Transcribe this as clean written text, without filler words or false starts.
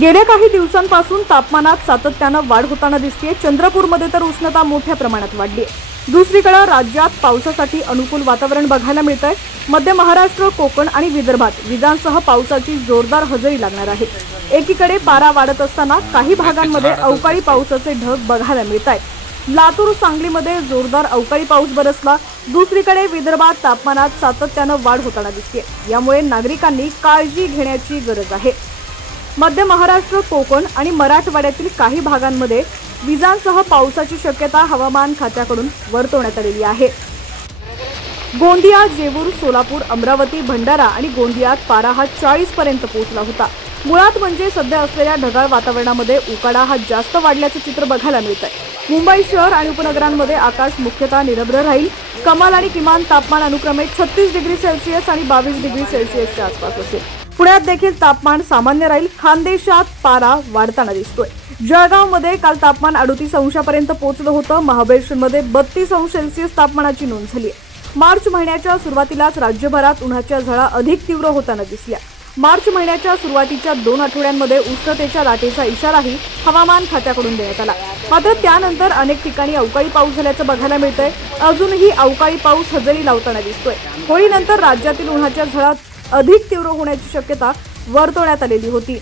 गेल्या काही दिवसांपासून तापमानात सातत्यानं वाढ होताना दिसते। चंद्रपूरमध्ये तर उष्णता मोठ्या प्रमाणात वाढली आहे। दुसरीकडे राज्यात पावसासाठी अनुकूल वातावरण बघायला मिळतंय। मध्य महाराष्ट्र, कोकण आणि विदर्भात विजांसह पावसाची जोरदार हजेरी लागणार आहे। एकीकडे पारा वाढत असताना काही भागांमध्ये अवकाळी पावसाचे ढग बघायला मिळतायत। लातूर, सांगलीमध्ये जोरदार अवकाळी पाऊस बरसला। दुसरीकडे विदर्भात तापमानात सातत्यानं वाढ होताना दिसते। यामुळे नागरिकांनी काळजी घेण्याची गरज आहे। मध्य महाराष्ट्र, कोकण आणि मराठवाड्यातील काही भागांमध्ये विजांसह पावसाची शक्यता हवामान खात्याकडून वर्तवण्यात आलेली आहे। गोंदिया, जेऊर, सोलापूर, अमरावती, भंडारा आणि गोंदियात पारा हा 40 पर्यंत पोहोचला होता। मुळात म्हणजे सध्या असलेल्या ढगाळ वातावरणामध्ये उकाडा हा जास्त वाढल्याचे चित्र बघायला मिळतंय। मुंबई शहर आणि उपनगरांमध्ये आकाश मुख्यतः निरभ्र राहील। कमाल आणि किमान तापमान अनुक्रमे 36 डिग्री सेल्सिअस आणि 22 डिग्री सेल्सिअसच्या आसपास असेल। पुण्यात देखील तापमान सामान्य राहील। खानदेशात पारा वाढताना दिसतोय। जळगावमध्ये काल तापमान 38 अंशापर्यंत पोहोचलं होतं। महाबळेश्वरमध्ये 32 अंश सेल्सिअस तापमानाची नोंद झाली आहे। मार्च महिन्याच्या सुरुवातीलाच राज्यभरात उन्हाच्या झळा अधिक तीव्र होताना दिसल्या। मार्च महिन्याच्या सुरुवातीच्या 2 आठवड्यांमध्ये उष्णतेच्या लाटेचा इशाराही हवामान खात्याकडून देण्यात आला। मात्र त्यानंतर अनेक ठिकाणी अवकाळी पाऊस झाल्याचं बघायला मिळतंय। अजूनही अवकाळी पाऊस हजेरी लावताना दिसतोय। होळीनंतर राज्यातील उन्हाच्या झळा अधिक तीव्र होण्याची शक्यता वर्तवण्यात आलेली होती।